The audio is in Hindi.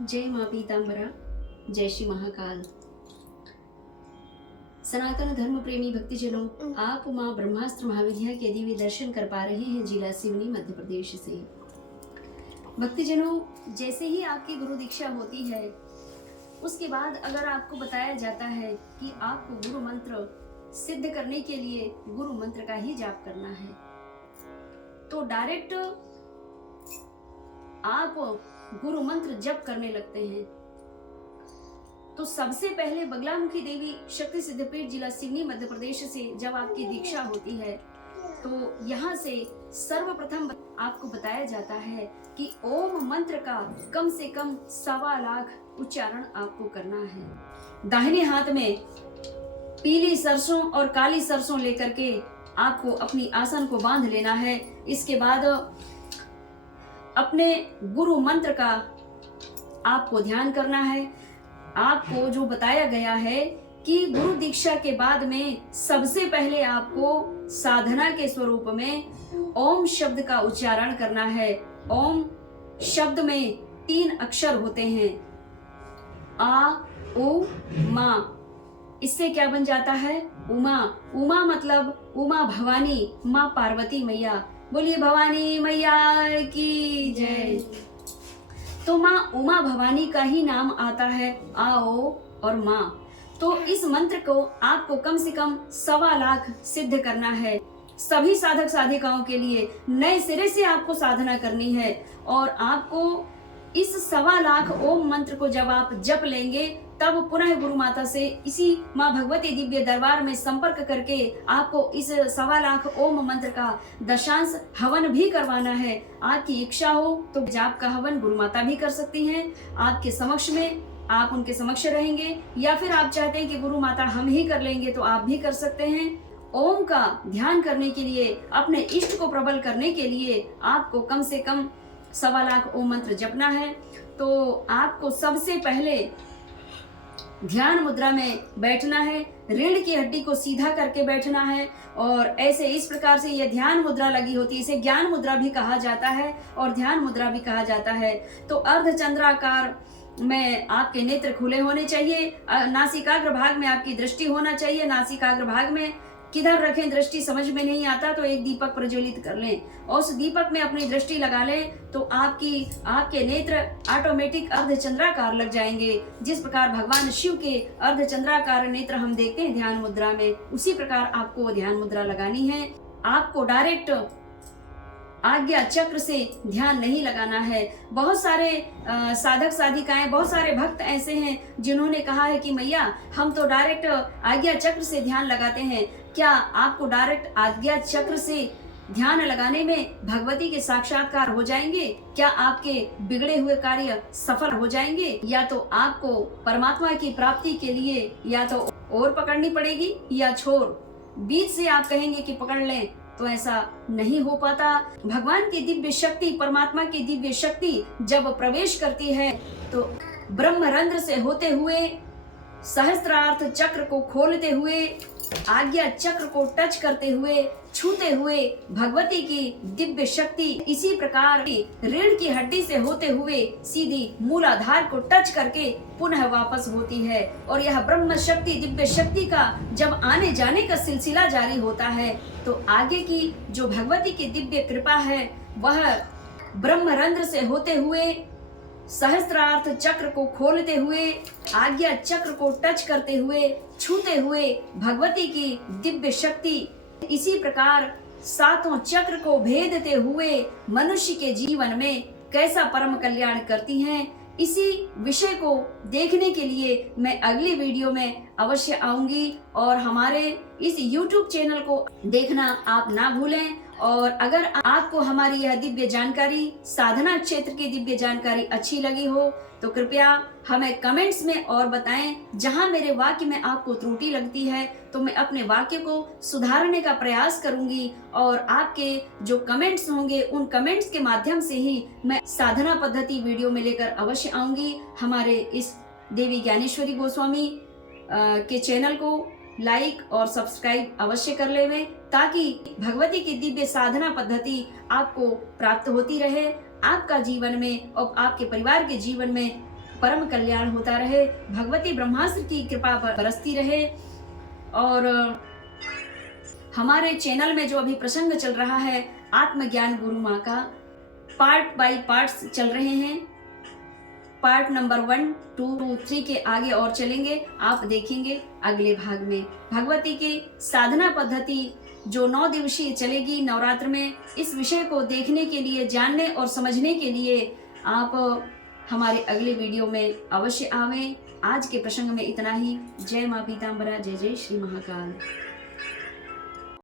जय माँ पीताम्बरा, जय श्री महाकाल। सनातन धर्म प्रेमी भक्तिजनों, आप माँ ब्रह्मास्त्र महाविद्या के दिव्य दर्शन कर पा रहे हैं जिला सिवनी मध्य प्रदेश से। भक्तिजनों, जैसे ही आपकी गुरु दीक्षा होती है उसके बाद अगर आपको बताया जाता है कि आपको गुरु मंत्र सिद्ध करने के लिए गुरु मंत्र का ही जाप करना है, तो डायरेक्ट आप गुरु मंत्र जप करने लगते हैं। तो सबसे पहले बगलामुखी देवी शक्ति सिद्धपीठ जिला सिवनी मध्य प्रदेश से जब आपकी दीक्षा होती है तो यहाँ से सर्वप्रथम आपको बताया जाता है कि ओम मंत्र का कम से कम 1.25 लाख उच्चारण आपको करना है। दाहिने हाथ में पीली सरसों और काली सरसों लेकर के आपको अपनी आसन को बांध लेना है। इसके बाद अपने गुरु मंत्र का आपको ध्यान करना है। आपको जो बताया गया है कि गुरु दीक्षा के बाद में सबसे पहले आपको साधना के स्वरूप में ओम शब्द का उच्चारण करना है। ओम शब्द में 3 अक्षर होते हैं, आ, उ, मा। इससे क्या बन जाता है? उमा। उमा मतलब उमा भवानी, माँ पार्वती मैया। बोलिए भवानी मैया की जय। तो माँ उमा भवानी का ही नाम आता है आओ और माँ। तो इस मंत्र को आपको कम से कम 1.25 लाख सिद्ध करना है। सभी साधक साधिकाओं के लिए नए सिरे से आपको साधना करनी है और आपको इस 1.25 लाख ओम मंत्र को जब आप जप लेंगे तब पुनः गुरु माता से इसी माँ भगवती दिव्य दरबार में संपर्क करके आपको इस 1.25 लाख ओम मंत्र का दशांश हवन भी करवाना है। आपकी इच्छा हो तो जाप का हवन गुरु माता भी कर सकती हैं आपके समक्ष में, आप उनके समक्ष रहेंगे, या फिर आप चाहते हैं कि गुरु माता हम ही कर लेंगे तो आप भी कर सकते हैं। ओम का ध्यान करने के लिए, अपने इष्ट को प्रबल करने के लिए आपको कम से कम 1.25 लाख ओम मंत्र जपना है। तो आपको सबसे पहले ध्यान मुद्रा में बैठना है। रीढ़ की हड्डी को सीधा करके बैठना है और ऐसे इस प्रकार से यह ध्यान मुद्रा लगी होती है। इसे ज्ञान मुद्रा भी कहा जाता है और ध्यान मुद्रा भी कहा जाता है। तो अर्धचंद्राकार में आपके नेत्र खुले होने चाहिए। नासिकाग्र भाग में आपकी दृष्टि होना चाहिए। नासिकाग्र भाग में किधर रखें दृष्टि समझ में नहीं आता तो एक दीपक प्रज्वलित कर लें और उस दीपक में अपनी दृष्टि लगा लें तो आपके नेत्र ऑटोमेटिक अर्धचंद्राकार लग जाएंगे। जिस प्रकार भगवान शिव के अर्धचंद्राकार नेत्र हम देखते हैं ध्यान मुद्रा में, उसी प्रकार आपको ध्यान मुद्रा लगानी है। आपको डायरेक्ट आज्ञा चक्र से ध्यान नहीं लगाना है। बहुत सारे साधक साधिकाएं, बहुत सारे भक्त ऐसे हैं जिन्होंने कहा है कि मैया हम तो डायरेक्ट आज्ञा चक्र से ध्यान लगाते हैं। क्या आपको डायरेक्ट आज्ञा चक्र से ध्यान लगाने में भगवती के साक्षात्कार हो जाएंगे? क्या आपके बिगड़े हुए कार्य सफल हो जाएंगे? या तो आपको परमात्मा की प्राप्ति के लिए या तो और पकड़नी पड़ेगी या छोर, बीच से आप कहेंगे कि पकड़ लें तो ऐसा नहीं हो पाता। भगवान की दिव्य शक्ति, परमात्मा की दिव्य शक्ति जब प्रवेश करती है तो ब्रह्मरंध्र से होते हुए सहस्त्रार्थ चक्र को खोलते हुए, आज्ञा चक्र को टच करते हुए, छूते हुए भगवती की दिव्य शक्ति इसी प्रकार रीढ़ की हड्डी से होते हुए सीधी मूलाधार को टच करके पुनः वापस होती है। और यह ब्रह्म शक्ति, दिव्य शक्ति का जब आने जाने का सिलसिला जारी होता है तो आगे की जो भगवती की दिव्य कृपा है वह ब्रह्मरंध्र से होते हुए, सहस्त्रार्थ चक्र को खोलते हुए, आज्ञा चक्र को टच करते हुए, छूते हुए भगवती की दिव्य शक्ति इसी प्रकार 7 चक्र को भेदते हुए मनुष्य के जीवन में कैसा परम कल्याण करती हैं, इसी विषय को देखने के लिए मैं अगली वीडियो में अवश्य आऊंगी। और हमारे इस YouTube चैनल को देखना आप ना भूलें। और अगर आपको हमारी यह दिव्य जानकारी, साधना क्षेत्र की दिव्य जानकारी अच्छी लगी हो तो कृपया हमें कमेंट्स में और बताएं। जहां मेरे वाक्य में आपको त्रुटि लगती है तो मैं अपने वाक्य को सुधारने का प्रयास करूंगी और आपके जो कमेंट्स होंगे उन कमेंट्स के माध्यम से ही मैं साधना पद्धति वीडियो में लेकर अवश्य आऊंगी। हमारे इस देवी ज्ञानेश्वरी गोस्वामी के चैनल को लाइक और सब्सक्राइब अवश्य कर लेवें ताकि भगवती की दिव्य साधना पद्धति आपको प्राप्त होती रहे। आपका जीवन में और आपके परिवार के जीवन में परम कल्याण होता रहे, भगवती ब्रह्मास्त्र की कृपा बरसती रहे। और हमारे चैनल में जो अभी प्रसंग चल रहा है आत्मज्ञान गुरु माँ का, पार्ट बाय पार्ट्स चल रहे हैं। पार्ट नंबर 1, 2, 3 के आगे और चलेंगे, आप देखेंगे अगले भाग में। भगवती की साधना पद्धति जो 9 दिवसीय चलेगी नवरात्र में, इस विषय को देखने के लिए, जानने और समझने के लिए आप हमारे अगले वीडियो में अवश्य आवें। आज के प्रसंग में इतना ही। जय माँ पीताम्बरा, जय जय श्री महाकाल।